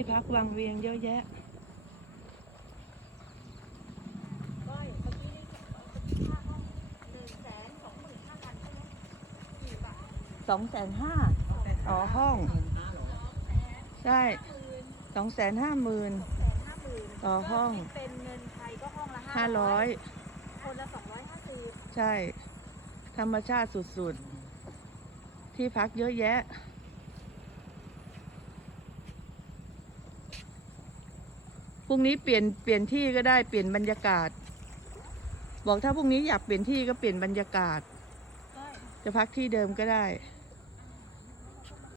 ที่พักวังเวียงเยอะแยะก้อยเมื่อกี้นี่ค่าห้องหนึ่งแสนสองหมื่นห้าพันใช่ไหมกี่บาทสองแสนห้าอ๋อห้อง ใช่หมื่นสองแสนห้าหมื่นแสนห้าหมื่นต่อห้องก็คิดเป็นเงินไทยก็ห้องละห้าร้อยคนละสองร้อยห้าสิบใช่ ธรรมชาติสุดๆ ที่พักเยอะแยะ พรุ่งนี้เปลี่ยนเปลี่ยนที่ก็ได้เปลี่ยนบรรยากาศ บอกถ้าพรุ่งนี้อยากเปลี่ยนที่ก็เปลี่ยนบรรยากาศก้อยจะพักที่เดิมก็ได้ก